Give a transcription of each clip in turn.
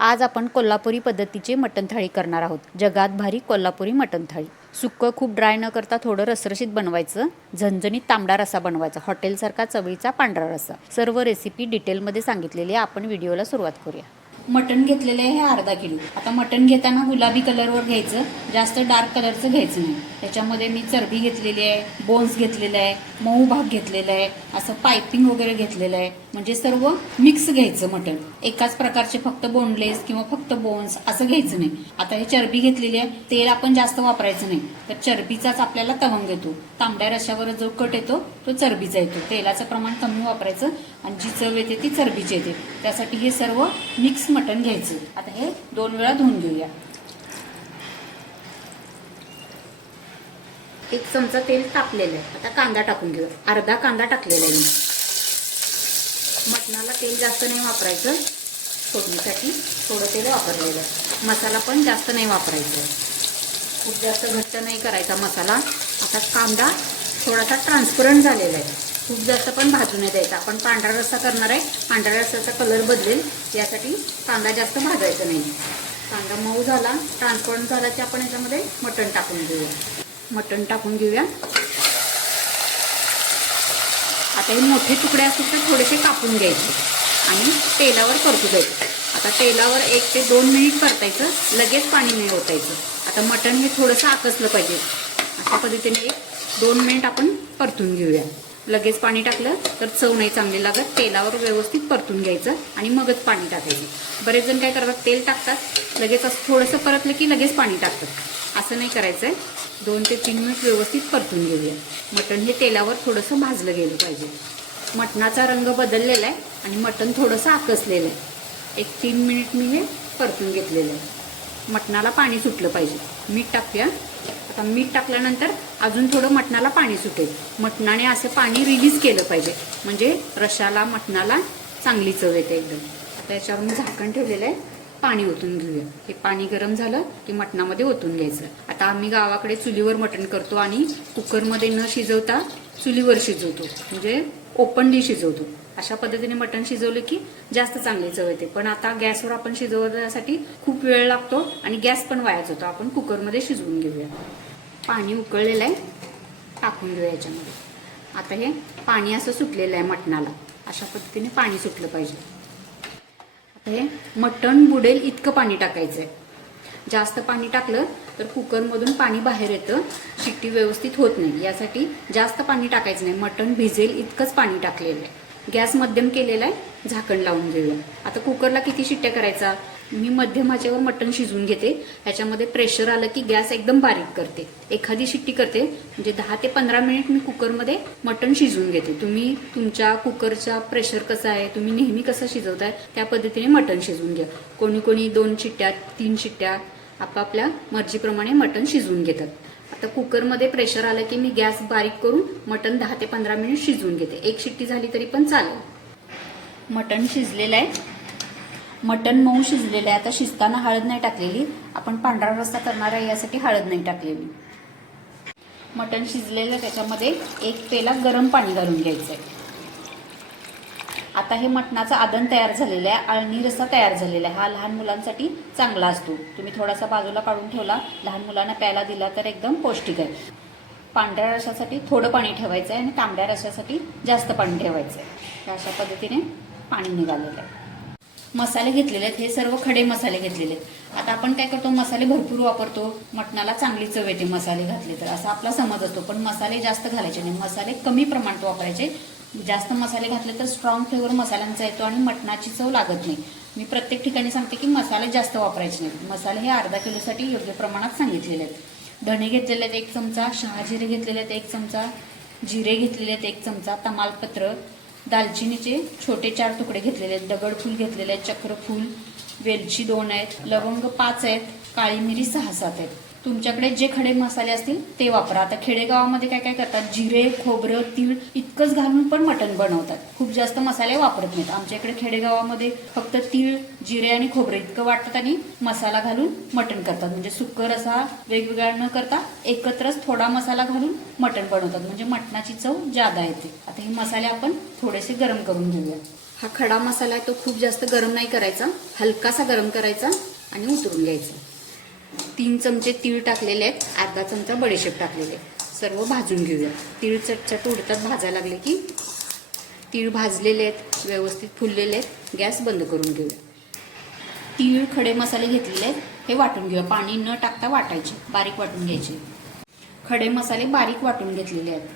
आज आपण कोल्हापुरी पद्धतीचे मटण थाळी करणार आहोत. जगात भारी कोल्हापुरी मटण थाळी. सुक्कं खूप ड्राय न करता थोडं रसरशीत बनवायचं. झणझणीत तांबडा रसा बनवायचा. हॉटेलसारखा चवळीचा पांढरा रसा. सर्व रेसिपी डिटेलमध्ये सांगितलेली आहे. आपण व्हिडिओला सुरुवात करूया. मटण घेतलेलं आहे हे अर्धा किलो. आता मटण घेताना गुलाबी कलरवर घ्यायचं जास्त डार्क कलरचं घ्यायचं नाही. त्याच्यामध्ये मी चरबी घेतलेली आहे बोन्स घेतलेलं आहे मऊ भाग घेतलेला आहे असं पायपिंग वगैरे घेतलेलं आहे. म्हणजे सर्व मिक्स घ्यायचं मटण. एकाच प्रकारचे फक्त बोनलेस किंवा फक्त बोन्स असं घ्यायचं नाही. आता हे चरबी घेतलेली आहे तेल आपण जास्त वापरायचं नाही. तर चरबीचाच आपल्याला तवंग येतो. तांबड्या रशावर जो कट येतो तो चरबीचा येतो. तेलाचं प्रमाण कमी वापरायचं आणि जी चव येते ती चरबीची येते. त्यासाठी हे सर्व मिक्स मटण घ्यायचं. आता हे दोन वेळा धुवून घेऊया. एक चमचा तेल तापलेलं आहे. आता कांदा टाकून घेऊया अर्धा कांदा टाकलेला आहे मी. मटणाला तेल जास्त नाही वापरायचं. फोडणीसाठी थोडं तेल वापरलेलं आहे. मसाला पण जास्त नाही वापरायचा. खूप जास्त घट्ट नाही करायचा मसाला. आता कांदा थोडासा ट्रान्सपरंट झालेला आहे. खूप जास्त पण भाजून नाही द्यायचा. आपण पांढरा रस्सा करणार आहे. पांढऱ्या रस्साचा कलर बदलेल. यासाठी कांदा जास्त भाजायचा नाही. कांदा मऊ झाला ट्रान्सपरंट झाला की आपण याच्यामध्ये मटण टाकून घेऊया. मटण टाकून घेऊया. आता हे मोठे तुकडे असतील तर थोडेसे कापून घ्यायचे. आणि तेलावर परतू द्यायचे आता तेलावर एक ते दोन मिनिट परतायचं. लगेच पाणी नाही ओतायचं. आता मटण हे थोडंसं आकसलं पाहिजे. अशा पद्धतीने एक दोन मिनिट आपण परतून घेऊया. लगेच पाणी टाकलं तर चव नाही चांगली लागत. तेलावर व्यवस्थित परतून घ्यायचं आणि मगच पाणी टाकायचं. बरेच जण काय करतात तेल टाकतात लगेच असं थोडंसं परतलं की लगेच पाणी टाकतात. असं नाही करायचं आहे दोन ते तीन मिनिट व्यवस्थित परतून घेऊया. मटण हे तेलावर थोडंसं भाजलं गेलं पाहिजे. मटणाचा रंग बदललेला आहे आणि मटण थोडंसं आकसलेलं आहे. एक तीन मिनिट मी हे परतून घेतलेलं आहे. मटणाला पाणी सुटलं पाहिजे. मीठ टाकूया. आता मीठ टाकल्यानंतर अजून थोडं मटणाला पाणी सुटेल. मटणाने असं पाणी रिलीज केलं पाहिजे. म्हणजे रशाला मटणाला चांगली चव येते एकदम. आता याच्यावर मी झाकण ठेवलेलं आहे. पाणी ओतून घेऊया. हे पाणी गरम झालं की मटणामध्ये ओतून घ्यायचं. आता आम्ही गावाकडे चुलीवर मटण करतो आणि कुकरमध्ये न शिजवता चुलीवर शिजवतो. म्हणजे ओपनली शिजवतो. अशा पद्धतीने मटण शिजवलं की जास्त चांगली चव येते. पण आता गॅसवर आपण शिजवण्यासाठी खूप वेळ लागतो आणि गॅस पण वायाच होतो आपण कुकरमध्ये शिजवून घेऊया. पाणी उकळलेलं आहे टाकून देऊ याच्यामध्ये. आता हे पाणी असं सुटलेलं आहे मटणाला. अशा पद्धतीने पाणी सुटलं पाहिजे. आता हे मटण बुडेल इतकं पाणी टाकायचं आहे जास्त पाणी टाकलं तर कुकरमधून पाणी बाहेर येतं शिट्टी व्यवस्थित होत नाही. यासाठी जास्त पाणी टाकायचं नाही. मटण भिजेल इतकंच पाणी टाकलेलं आहे. गॅस मध्यम केलेला आहे झाकण लावून घेऊया. आता कुकरला किती शिट्ट्या करायचा? मी मध्यम आचेवर मटण शिजवून घेते. ह्याच्यामध्ये प्रेशर आलं की गॅस एकदम बारीक करते. एखादी शिट्टी करते. म्हणजे दहा ते पंधरा मिनिट मी कुकरमध्ये मटण शिजवून घेते. तुम्ही तुमच्या कुकरचा प्रेशर कसा आहे तुम्ही नेहमी कसं शिजवताय त्या पद्धतीने मटण शिजवून घ्या. कोणी कोणी दोन शिट्ट्या तीन शिट्ट्या आपापल्या मर्जीप्रमाणे मटण शिजवून घेतात. आता कुकरमध्ये प्रेशर आलं की मी गॅस बारीक करून मटण दहा ते पंधरा मिनिट शिजवून घेते. एक शिट्टी झाली तरी पण चालेल. मटण शिजलेलं आहे. मटण मऊ शिजलेलं आहे. आता शिजताना हळद नाही टाकलेली. आपण पांढरा रस्सा करणार आहे यासाठी हळद नाही टाकलेली. मटण शिजलेलं त्याच्यामध्ये एक पेला गरम पाणी घालून घ्यायचं आहे आता हे मटणाचं आदन तयार झालेलं आहे आळणी रस्सा तयार झालेला आहे. हा लहान मुलांसाठी चांगला असतो. तुम्ही थोडासा बाजूला काढून ठेवला. लहान मुलांना प्यायला दिला तर एकदम पौष्टिक आहे. पांढऱ्या रशासाठी थोडं पाणी ठेवायचं आहे आणि तांबड्या रशासाठी जास्त पाणी ठेवायचं आहे अशा पद्धतीने पाणी निघालेलं आहे. मसाले घेतलेले आहेत हे सर्व खडे मसाले घेतलेले आहेत. आता आपण काय करतो मसाले भरपूर वापरतो. मटणाला चांगली चव येते मसाले घातले तर असा आपला समज असतो. पण मसाले जास्त घालायचे नाही. मसाले कमी प्रमाणात वापरायचे. जास्त मसाले घातले तर स्ट्रॉंग फ्लेवर मसाल्यांचा येतो आणि मटणाची चव लागत नाही. मी प्रत्येक ठिकाणी सांगते की मसाले जास्त वापरायचे नाहीत. मसाले हे अर्धा किलोसाठी योग्य प्रमाणात सांगितलेले आहेत. धणे घेतलेले आहेत एक चमचा शहाजिरे घेतलेले आहेत एक चमचा जिरे घेतलेले आहेत एक चमचा तमालपत्र दालचिनीचे छोटे चार तुकडे घेतलेले आहेत. दगडफूल घेतलेले आहेत चक्रफूल वेलची दोन आहेत लवंग पाच आहेत काळी मिरी सहा सात आहेत. तुमच्याकडे जे खडे मसाले असतील ते वापरा. आता खेडेगावामध्ये काय काय करतात? जिरे खोबरं तीळ इतकंच घालून पण मटण बनवतात. खूप जास्त मसाले वापरत नाहीत. आमच्या इकडे खेडेगावामध्ये फक्त तीळ जिरे आणि खोबरे इतकं वाटतात आणि मसाला घालून मटण करतात. म्हणजे सुकर असा वेगवेगळा न करता एकत्रच थोडा मसाला घालून मटण बनवतात. म्हणजे मटणाची चव जादा येते. आता हे मसाले आपण थोडेसे गरम करून घेऊया. हा खडा मसाला आहे तो खूप जास्त गरम नाही करायचा. हलकासा गरम करायचा आणि उतरून घ्यायचा. तीन चमचे तीळ टाकलेले आहेत अर्धा चमचा बडीशेप टाकलेले सर्व भाजून घेऊया. तीळ चटचट उडतात भाजायला लागले की तीळ भाजलेले आहेत व्यवस्थित फुललेले आहेत गॅस बंद करून घेऊया. तीळ खडे मसाले घेतलेले आहेत हे वाटून घेऊया. पाणी न टाकता वाटायचे बारीक वाटून घ्यायचे. खडे मसाले बारीक वाटून घेतलेले आहेत.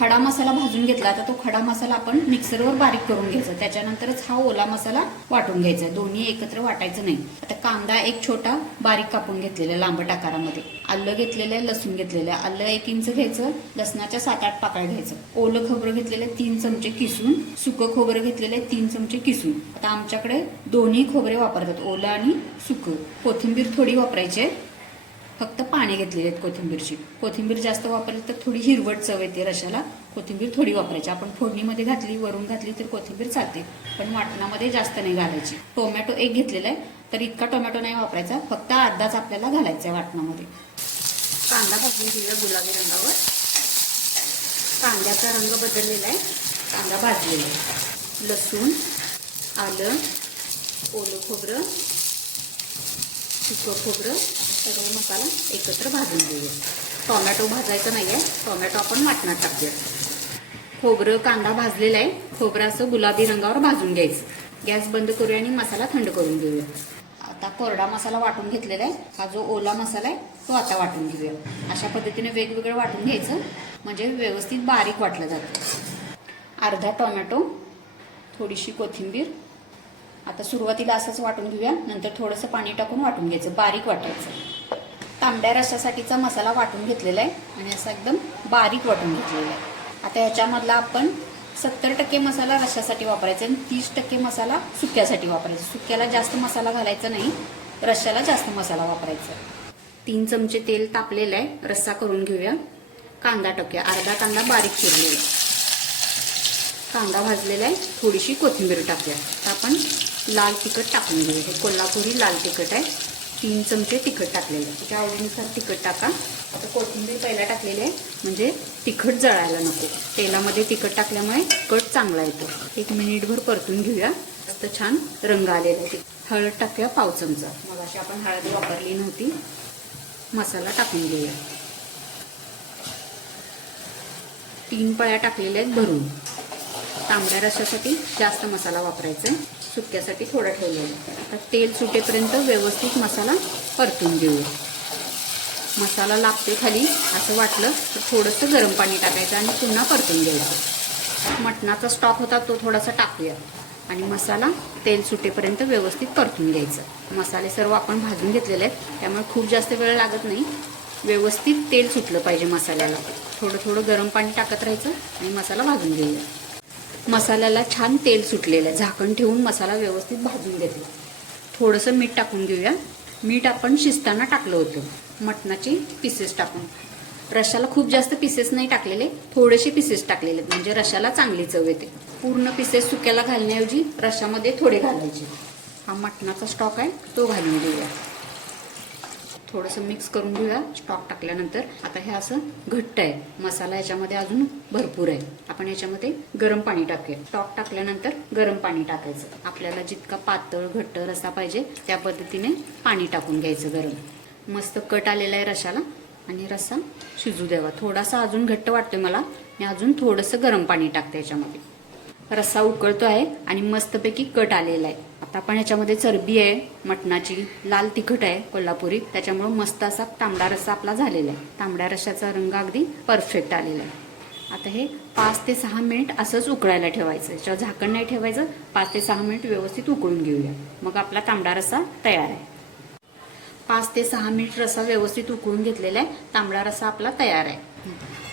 खडा मसाला भाजून घेतला आता तो खडा मसाला आपण मिक्सरवर बारीक करून घ्यायचा. त्याच्यानंतरच हा ओला मसाला वाटून घ्यायचा. दोन्ही एकत्र वाटायचं नाही. आता कांदा एक छोटा बारीक कापून घेतलेला लांबट आकारामध्ये. आलं घेतलेलं आहे लसूण घेतलेलं. आहे आलं एक इंच घ्यायचं लसणाच्या सात आठ पाकळ्या घ्यायचं. ओलं खोबरं घेतलेलं आहे तीन चमचे किसून सुकं खोबरं घेतलेलं आहे तीन चमचे किसून. आता आमच्याकडे दोन्ही खोबरे वापरतात ओलं आणि सुकं. कोथिंबीर थोडी वापरायची आहे. फक्त पाणी घेतलेले आहेत कोथिंबीरची. कोथिंबीर जास्त वापरली तर थोडी हिरवट चव येते रशाला. कोथिंबीर थोडी वापरायची. आपण फोडणीमध्ये घातली वरून घातली तर कोथिंबीर चालते. पण वाटणामध्ये जास्त नाही घालायची. टोमॅटो एक घेतलेला आहे तर इतका टोमॅटो नाही वापरायचा. फक्त अर्धाच आपल्याला घालायचा आहे वाटणामध्ये. कांदा भाजून घेऊया गुलाबी रंगावर. कांद्याचा रंग बदललेला आहे. कांदा भाजलेला आहे. लसूण आलं ओलं खोबरं सुकं खोबरं सगळं मसाला एकत्र भाजून घेऊया. टोमॅटो भाजायचा नाही आहे टोमॅटो आपण वाटणार टाकूया. खोबरं कांदा भाजलेला आहे. खोबरं असं गुलाबी रंगावर भाजून घ्यायचं. गॅस बंद करूया आणि मसाला थंड करून घेऊया. आता कोरडा मसाला वाटून घेतलेला आहे. हा जो ओला मसाला आहे तो आता वाटून घेऊया. अशा पद्धतीने वेगवेगळं वाटून घ्यायचं. म्हणजे व्यवस्थित बारीक वाटलं जातं. अर्धा टोमॅटो थोडीशी कोथिंबीर आता सुरुवातीला असंच वाटून घेऊया नंतर थोडंसं पाणी टाकून वाटून घ्यायचं बारीक वाटायचं. तांबड्या रशासाठीचा मसाला वाटून घेतलेला आहे आणि असा एकदम बारीक वाटून घेतलेला आहे. आता ह्याच्यामधला आपण सत्तर टक्के मसाला रशासाठी वापरायचा आणि तीस टक्के मसाला सुक्यासाठी वापरायचा सुक्याला जास्त मसाला घालायचा नाही रश्श्याला जास्त मसाला वापरायचा तीन चमचे तेल तापलेलं आहे रस्सा करून घेऊया. कांदा टाकूया अर्धा कांदा बारीक चिरलेला आहे. कांदा भाजलेला आहे. थोडीशी कोथिंबीर टाकूया. आता आपण लाल तिखट टाकून घेऊया हे कोल्हापुरी लाल तिखट आहे. तीन चमचे तिखट टाकलेलं आहे. त्याच्या आवडीनुसार तिखट टाका. आता कोथिंबीर पहिला टाकलेली आहे. म्हणजे तिखट जळायला नको. तेलामध्ये तिखट टाकल्यामुळे कट चांगला येतो. एक मिनिटभर परतून घेऊया. तर छान रंग आलेला आहे. हळद टाकूया पाव चमचा. मग अशी आपण हळद वापरली नव्हती. मसाला टाकून घेऊया. तीन पळ्या टाकलेल्या आहेत भरून. तांबड्या रशासाठी जास्त मसाला वापरायचा आहे. सुक्यासाठी थोडा ठेवलेला आता तेल सुटेपर्यंत व्यवस्थित मसाला परतून घेऊया. मसाला लागते खाली असं वाटलं तर थोडंसं गरम पाणी टाकायचं आणि पुन्हा परतून घ्यायचं. मटणाचा स्टॉक होता तो थोडासा टाकूया. आणि मसाला तेल सुटेपर्यंत व्यवस्थित परतून घ्यायचं. मसाले सर्व आपण भाजून घेतलेले आहेत त्यामुळे खूप जास्त वेळ लागत नाही. व्यवस्थित तेल सुटलं पाहिजे मसाल्याला. थोडं थोडं गरम पाणी टाकत राहायचं आणि मसाला भाजून घ्यायचा मसाल्याला छान तेल सुटलेलं आहे. झाकण ठेवून मसाला व्यवस्थित भाजून घेतला. थोडंसं मीठ टाकून घेऊया. मीठ आपण शिजताना टाकलं होतं. मटणाचे पीसेस टाकून. रशाला खूप जास्त पीसेस नाही टाकलेले थोडेसे पीसेस टाकलेले. आहेत, म्हणजे रशाला चांगली चव येते. पूर्ण पीसेस सुक्याला घालण्याऐवजी रशामध्ये थोडे घालायचे. हा मटणाचा स्टॉक आहे तो घालून घेऊया. थोडंसं मिक्स करून घेऊया. स्टॉक टाकल्यानंतर आता हे असं घट्ट आहे. मसाला याच्यामध्ये अजून भरपूर आहे. आपण याच्यामध्ये गरम पाणी टाकूया. स्टॉक टाकल्यानंतर गरम पाणी टाकायचं. आपल्याला जितका पातळ घट्ट रसा पाहिजे त्या पद्धतीने पाणी टाकून घ्यायचं गरम. मस्त कट आलेला आहे रशाला आणि रस्सा शिजू द्यावा. थोडासा अजून घट्ट वाटतोय मला. मी अजून थोडंसं गरम पाणी टाकते याच्यामध्ये. रस्सा उकळतो आहे आणि मस्तपैकी कट आलेला आहे. आता आपण याच्यामध्ये चरबी आहे मटणाची लाल तिखट आहे कोल्हापुरी. त्याच्यामुळं मस्त असा तांबडा रस्सा आपला झालेला आहे. तांबड्या रस्स्याचा रंग अगदी परफेक्ट आलेला आहे. आता हे पाच ते सहा मिनिट असंच उकळायला ठेवायचं. याच्यावर झाकण नाही ठेवायचं. पाच ते सहा मिनिट व्यवस्थित उकळून घेऊया. मग आपला तांबडा रस्सा तयार आहे. पाच ते सहा मिनिट रसा व्यवस्थित उकळून घेतलेला आहे. तांबडा रसा आपला तयार आहे.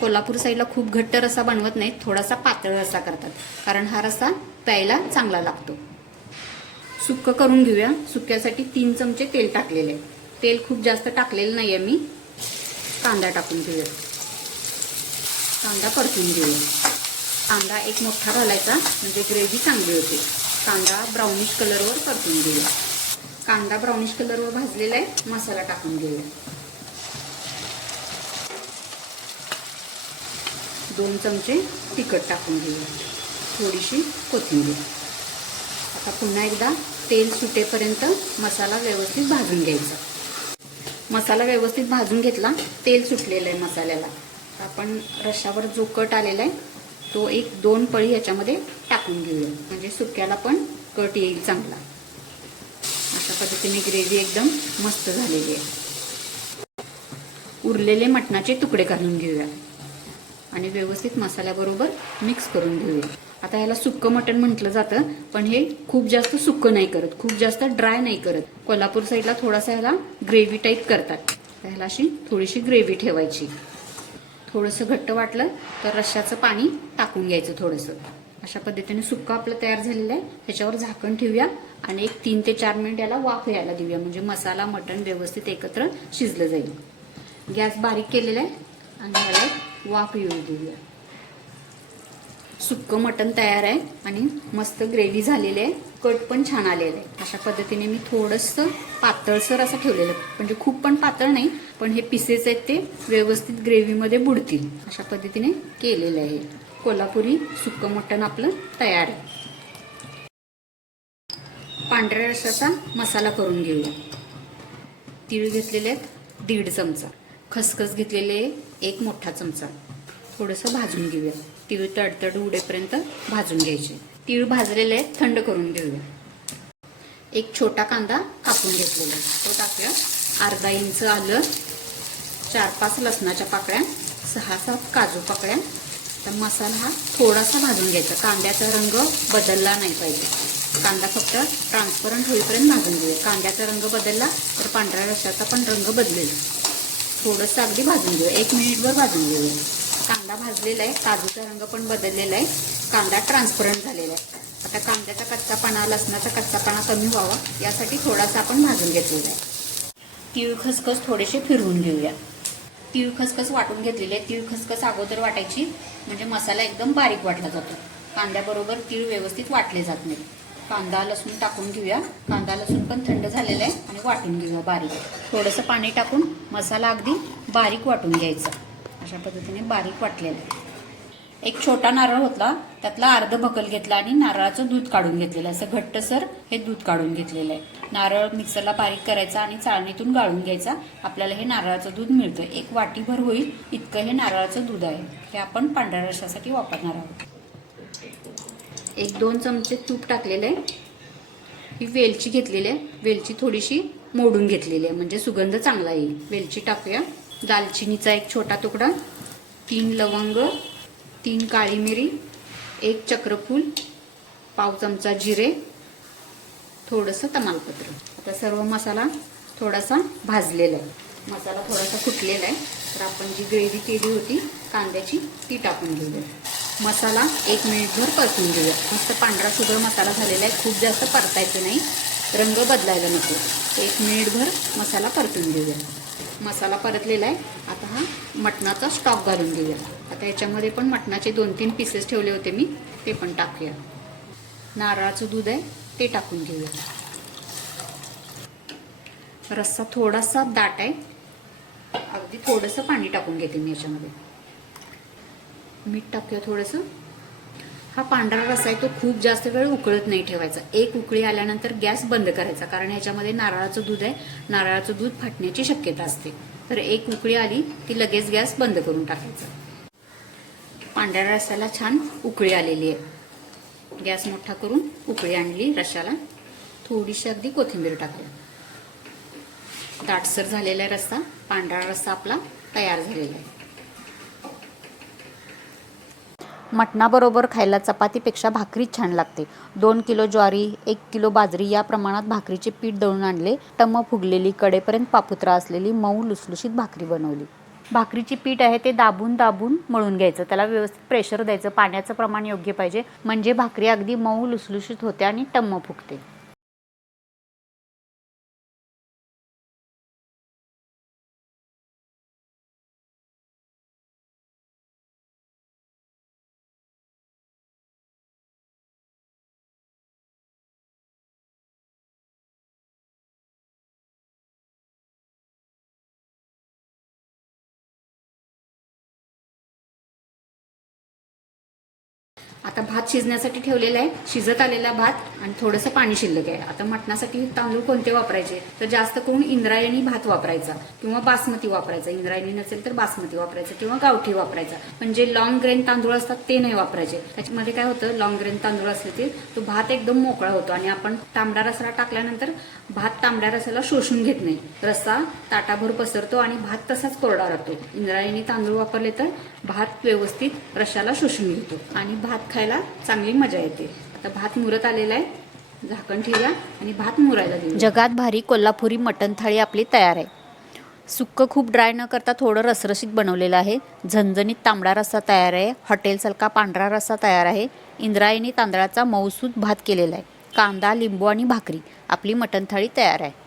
कोल्हापूर साईडला खूप घट्ट रसा बनवत नाहीत. थोडासा पातळ रसा करतात. कारण हा रसा प्यायला चांगला लागतो. सुक्क करून घेऊया. सुक्यासाठी तीन चमचे तेल टाकलेले आहे. तेल खूप जास्त टाकलेलं नाही आहे मी. कांदा टाकून घेऊया. कांदा परतून घेऊया. कांदा एक मोठा घालायचा म्हणजे ग्रेव्ही चांगली होते. कांदा ब्राउनिश कलरवर परतून घेऊया. कांदा ब्राउनिश कलरवर भाजलेला आहे मसाला टाकून घेऊया. दोन चमचे तिखट टाकून घेऊया. थोडीशी कोथिंबीर. आता पुन्हा एकदा तेल सुटेपर्यंत मसाला व्यवस्थित भाजून घ्यायचा. मसाला व्यवस्थित भाजून घेतला तेल सुटलेलं आहे मसाल्याला. तर आपण रशावर जो कट आलेला आहे तो एक दोन पळी याच्यामध्ये टाकून घेऊया. म्हणजे सुक्याला पण कट येईल चांगला. अशा पद्धतीने ग्रेव्ही एकदम मस्त झालेली आहे. उरलेले मटणाचे तुकडे घालून घेऊया. आणि व्यवस्थित मसाल्याबरोबर मिक्स करून घेऊया. आता ह्याला सुक्कं मटण म्हटलं जातं पण हे खूप जास्त सुक्कं नाही करत. खूप जास्त ड्राय नाही करत. कोल्हापूर साईडला थोडासा ह्याला ग्रेव्ही टाईप करतात. ह्याला अशी थोडीशी ग्रेव्ही ठेवायची. थोडंसं घट्ट वाटलं तर रश्श्याचं पाणी टाकून घ्यायचं थोडंसं. अशा पद्धतीने सुक्का आपलं तयार झालेलं आहे. ह्याच्यावर झाकण ठेवूया आणि एक तीन ते चार मिनिट याला वाफ यायला देऊया. म्हणजे मसाला मटण व्यवस्थित एकत्र शिजलं जाईल. गॅस बारीक केलेला आहे आणि ह्याला वाफ येऊ देऊया सुक्कं मटण तयार आहे आणि मस्त ग्रेव्ही झालेली आहे. कट पण छान आलेलं आहे. अशा पद्धतीने मी थोडंसं पातळसर असं ठेवलेलं आहे. म्हणजे खूप पण पातळ नाही पण हे पिसेस आहेत ते व्यवस्थित ग्रेव्हीमध्ये बुडतील. अशा पद्धतीने केलेलं आहे कोल्हापुरी सुक्कं मटण आपलं तयार आहे. पांढऱ्या रसाचा मसाला करून घेऊया. तीळ घेतलेले आहेत दीड चमचा. खसखस घेतलेले एक मोठा चमचा. थोडंसं भाजून घेऊया. तीळ तडतड उडेपर्यंत भाजून घ्यायचे. तीळ भाजलेले आहेत थंड करून घेऊया. एक छोटा कांदा कापून घेतलेला तो टाकूया. अर्धा इंच आलं चार पाच लसणाच्या पाकळ्या सहा सात काजू पाकळ्या. तर मसाला हा थोडासा भाजून घ्यायचा. कांद्याचा रंग बदलला नाही पाहिजे. कांदा फक्त ट्रान्सपरंट होईपर्यंत भाजून घेऊया. कांद्याचा रंग बदलला तर पांढऱ्या रशाचा पण रंग बदलेल. थोडंसं अगदी भाजून घेऊया एक मिनिटभर भाजून घेऊया. कांदा भाजलेला आहे. काजूचा रंग पण बदललेला आहे. कांदा ट्रान्सपरंट झालेला आहे. आता कांद्याचा कच्चापणा लसणाचा कच्चापणा कमी व्हावा. यासाठी थोडासा आपण भाजून घेतलेला आहे. तीळ खसखस थोडेसे फिरवून घेऊया. तीळ खसखस वाटून घेतलेले आहे तीळ खसखस अगोदर वाटायची. म्हणजे मसाला एकदम बारीक वाटला जातो. कांद्याबरोबर तीळ व्यवस्थित वाटले जात नाही. कांदा लसूण टाकून घेऊया. कांदा लसूण पण थंड झालेला आहे आणि वाटून घेऊया बारीक. थोडंसं पाणी टाकून मसाला अगदी बारीक वाटून घ्यायचा. अशा पद्धतीने बारीक वाटलेला आहे. एक छोटा नारळ होता त्यातला अर्ध भकल घेतला आणि नारळाचं दूध काढून घेतलेलं आहे. असं घट्टसर हे दूध काढून घेतलेलं आहे. नारळ मिक्सरला बारीक करायचा आणि चाळणीतून गाळून घ्यायचा. आपल्याला हे नारळाचं दूध मिळतं एक वाटीभर होईल इतकं हे नारळाचं दूध आहे. हे आपण पांढऱ्या रशासाठी वापरणार आहोत. एक दोन चमचे तूप टाकलेलं आहे. ही वेलची घेतलेली आहे. वेलची थोडीशी मोडून घेतलेली आहे. म्हणजे सुगंध चांगला येईल. वेलची टाकूया. दालचिनीचा एक छोटा तुकडा. तीन लवंग तीन काळी मिरी एक चक्रफूल पाव चमचा जिरे थोडंसं तमालपत्र. आता सर्व मसाला थोडासा भाजलेला आहे. मसाला थोडासा फुटलेला आहे. तर आपण जी ग्रेव्ही केली होती कांद्याची ती टाकून घेऊया. मसाला एक मिनिटभर परतून घेऊया. मस्त पांढरा शुगर मसाला झालेला आहे. खूप जास्त परतायचं नाही. रंग बदलायला नको. एक मिनिटभर मसाला परतून घेऊया. मसाला परतलेला आहे. आता हा मटणाचा स्टॉक घालून घेऊया. आता याच्यामध्ये पण मटणाचे दोन तीन पीसेस ठेवले होते मी. ते पण टाकूया. नारळाचं दूध आहे ते टाकून घेऊया. रस्सा थोडासा दाट आहे. अगदी थोडंसं पाणी टाकून घेते मी याच्यामध्ये. मीठ टाकूया थोडंसं. हा पांढरा रस्सा आहे तो खूप जास्त वेळ उकळत नाही ठेवायचा. एक उकळी आल्यानंतर गॅस बंद करायचा कारण ह्याच्यामध्ये नारळाचं दूध आहे. नारळाचं दूध फाटण्याची शक्यता असते. तर एक उकळी आली की लगेच गॅस बंद करून टाकायचा. पांढऱ्या रस्स्याला छान उकळी आलेली आहे. गॅस मोठा करून उकळी आणली रशाला. थोडीशी अगदी कोथिंबीर टाकली. दाटसर झालेला आहे रस्सा पांढरा रस्सा आपला तयार झालेला आहे. मटणाबरोबर खायला चपातीपेक्षा भाकरीच छान लागते. दोन किलो ज्वारी एक किलो बाजरी या प्रमाणात भाकरीचे पीठ दळून आणले. टम्म फुगलेली कडेपर्यंत पापुत्रा असलेली मऊ लुसलुशीत भाकरी बनवली. भाकरीची पीठ आहे ते दाबून दाबून मळून घ्यायचं. त्याला व्यवस्थित प्रेशर द्यायचं. पाण्याचं प्रमाण योग्य पाहिजे. म्हणजे भाकरी अगदी मऊ लुसलुशीत होते आणि टम्म फुगते. आता भात शिजण्यासाठी ठेवलेला आहे. शिजत आलेला भात आणि थोडंसं पाणी शिल्लक आहे. आता मटणासाठी तांदूळ कोणते वापरायचे? तर जास्त करून इंद्रायणी भात वापरायचा किंवा बासमती वापरायचा. इंद्रायणी नसेल तर बासमती वापरायचा किंवा गावठी वापरायचा. पण जे लॉंग ग्रेन तांदूळ असतात ते नाही वापरायचे. त्याच्यामध्ये काय होतं? लॉंग ग्रेन तांदूळ असले ते तो भात एकदम मोकळा होतो आणि आपण तांबडा रसाला टाकल्यानंतर भात तांबड्या रसाला शोषून घेत नाही. रस्सा ताटाभर पसरतो आणि भात तसाच कोरडा राहतो. इंद्रायणी तांदूळ वापरले तर भात व्यवस्थित रशाला शोषून घेतो आणि भात खायला चांगली मजा येते. आता भात मुरत आलेला आहे. झाकण ठेवूया आणि भात मुरायला देऊ जगात भारी कोल्हापुरी मटण थाळी आपली तयार आहे. सुक्क खूप ड्राय न करता थोडं रसरशीत बनवलेलं आहे. झणझणीत तांबडा रस्सा तयार आहे. हॉटेलसारखा पांढरा रस्सा तयार आहे. इंद्रायणी तांदळाचा मऊसूद भात केलेला आहे. कांदा लिंबू आणि भाकरी. आपली मटण थाळी तयार आहे.